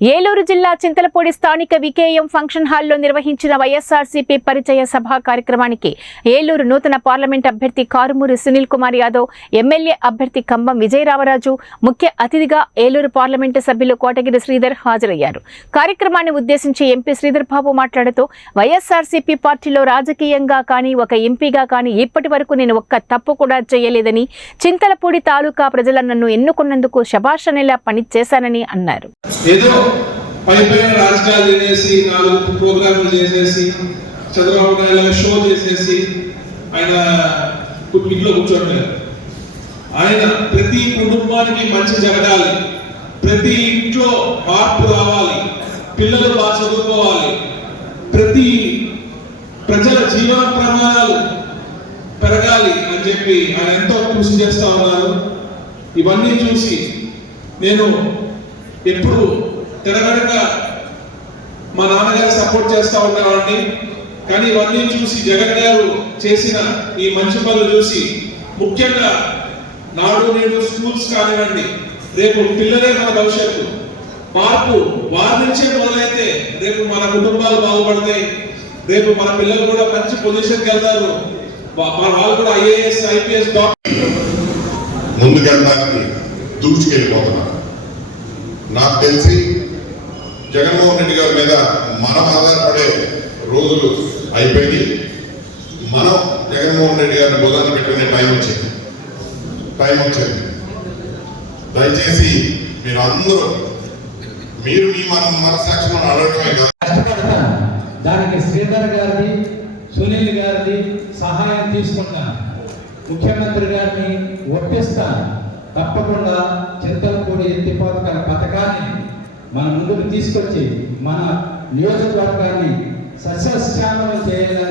ఏలూరు జిల్లా చింతలపూడి స్థానిక వికేఎం ఫంక్షన్ హాల్లో నిర్వహించిన వైఎస్ఆర్సీపీ పరిచయ సభ కార్యక్రమానికి ఏలూరు నూతన పార్లమెంట్ అభ్యర్థి కారుమూరి సునీల్ కుమార్ యాదవ్ ఎమ్మెల్యే అభ్యర్థి కంబం విజయరామరాజు ముఖ్య అతిథిగా ఏలూరు పార్లమెంటు సభ్యులు కోటగిరి శ్రీధర్ హాజరయ్యారు. కార్యక్రమాన్ని ఉద్దేశించి ఎంపీ శ్రీధర్ బాబు మాట్లాడుతూ వైఎస్ఆర్సీపీ పార్టీలో రాజకీయంగా కానీ ఒక ఎంపీగా కానీ ఇప్పటి వరకు నేను ఒక్క తప్పు కూడా చేయలేదని చింతలపూడి తాలూకా ప్రజల నన్ను ఎన్నుకున్నందుకు శభాషణిలా పని చేశానని అన్నారు పై పైన రాజకీయాలు తినేసి నాలుగు ప్రోగ్రాములు చేసేసి చంద్రబాబు నాయుడు షో చేసేసి ఆయన ఇంట్లో కూర్చోట్లేదు ఆయన ప్రతి కుటుంబానికి మంచి జరగాలి. ప్రతి ఇంట్లో మార్పు రావాలి. పిల్లలు బాగా చదువుకోవాలి. ప్రతి ప్రజల జీవన ప్రమాణాలు పెరగాలి అని చెప్పి ఆయన ఎంతో కృషి చేస్తా ఉన్నారు. ఇవన్నీ చూసి నేను ఎప్పుడు తిరగడక మా నాన్నగారు సపోర్ట్ చేస్తా ఉండేవాడిని కానీ ఇవన్నీ చూసి జగన్ గారు చేసిన ఈ మంచి పనులు చూసి ముఖ్యంగా నాడు నేడు స్కూల్స్ కానివ్వండి రేపు పిల్లలే మన భవిష్యత్తు. మార్పు వారి నుంచే మొదలైతే రేపు మన కుటుంబాలు బాగుపడతాయి. రేపు మన పిల్లలు కూడా మంచి పొజిషన్కి వెళ్తారు. మన వాళ్ళు కూడా ఐఏఎస్ ఐపీఎస్ ముందుకెళ్ళడానికి దూచుకెళ్ళిపోతున్నారు నాకు తెలిసి జగన్మోహన్ రెడ్డి గారి మీద మనం ఆధారపడే రోజులు అయిపోయి మనం జగన్మోహన్ రెడ్డి గారిని బోధాన్ని పెట్టుకునే టైం వచ్చింది. టైం వచ్చింది. దయచేసి మీరు అందరూ మీరు మీ మన మనసాక్షిలో అడగడమే కాదు. దానికి శ్రీధర్ గారిని సునీల్ గారిని సహాయం తీసుకుంటాను ముఖ్యమంత్రి గారిని ఒప్పిస్తాను తప్పకుండా చింతలపూడి ఎత్తిపోతకాల పథకాన్ని మన ముందుకు తీసుకొచ్చి మన నియోజకవర్గాన్ని సస్యశ్యామలం చేయాలనే